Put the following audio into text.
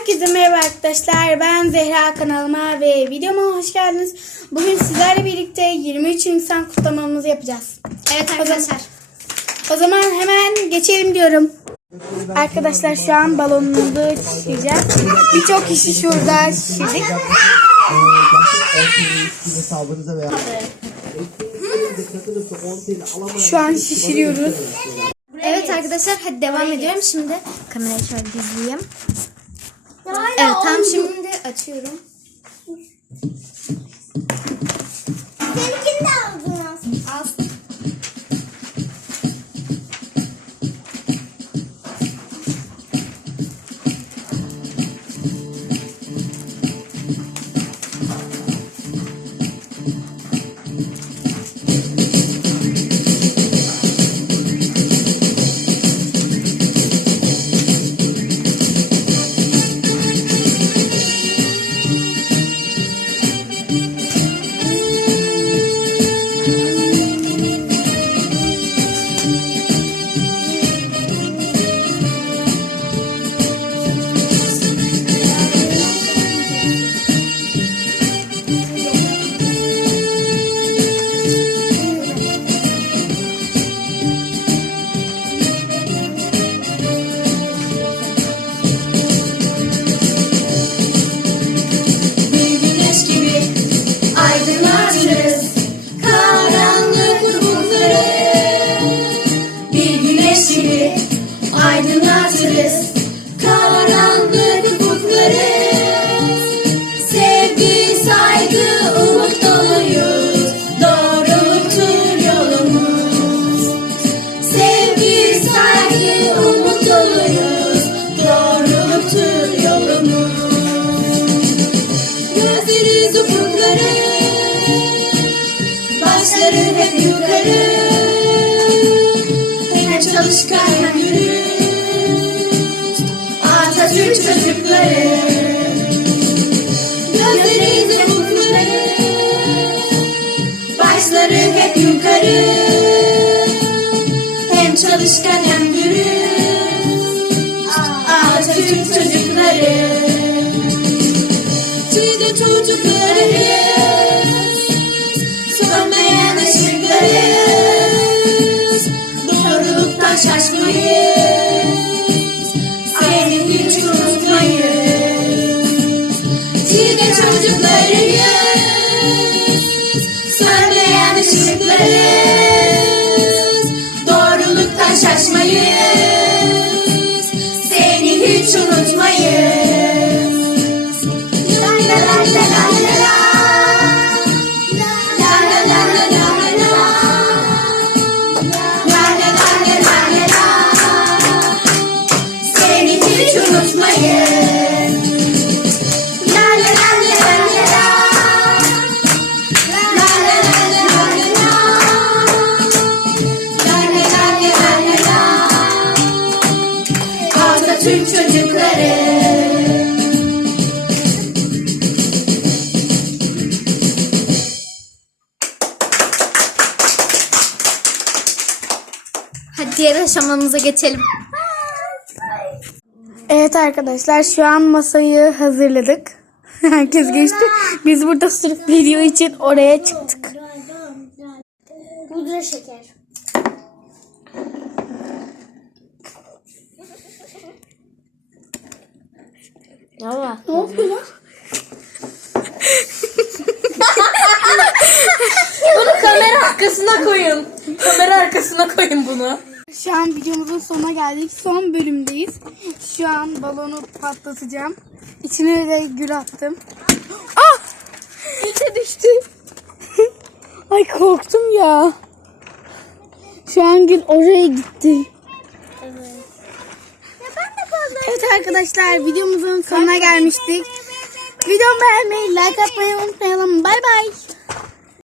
Herkese merhaba arkadaşlar. Ben Zehra kanalıma ve videoma hoş geldiniz. Bugün sizlerle birlikte 23 Nisan kutlamamızı yapacağız. Evet arkadaşlar. O zaman hemen geçelim diyorum. Arkadaşlar şu an balonumuzu şişireceğiz. Birçok kişi şurada şişirdik. Size sabrınıza veya takılırsa 10 TL alamayın. Şu an şişiriyoruz. Evet arkadaşlar hadi devam ediyorum şimdi. Kamerayı şöyle gizleyeyim. Evet tam şimdi açıyorum. like the mountains. Gözleriz ufukları Başları hep yukarı. Hem çalışkan hem dürüst Atatürk çocukları. Biz de çocuklarıyız Sönmeyen ışıklarıyız Doğruluktan şaşmayız. Seni hiç unutmayız de çocuklarıyız Sönmeyen ışıklarıyız Doğruluktan şaşmayız. Seni hiç unutmayız. La la la la Atatürk çocukları. Hadi diğer aşamamıza geçelim. Evet arkadaşlar şu an masayı hazırladık. Herkes geçti. Biz burada sırf video için oraya çıktık. Pudra şeker. Yava. Ne oluyor lan? Bunu kamera arkasına koyun. Kamera arkasına koyun bunu. Şu an videomuzun sonuna geldik. Son bölümdeyiz. Şu an balonu patlatacağım. İçine de gül attım. Ah! İçe düştü. Ay korktum ya. Şu an gül oraya gitti. Arkadaşlar videomuzun sonuna gelmiştik. Videomu beğenmeyi, like atmayı unutmayalım. Bay bay.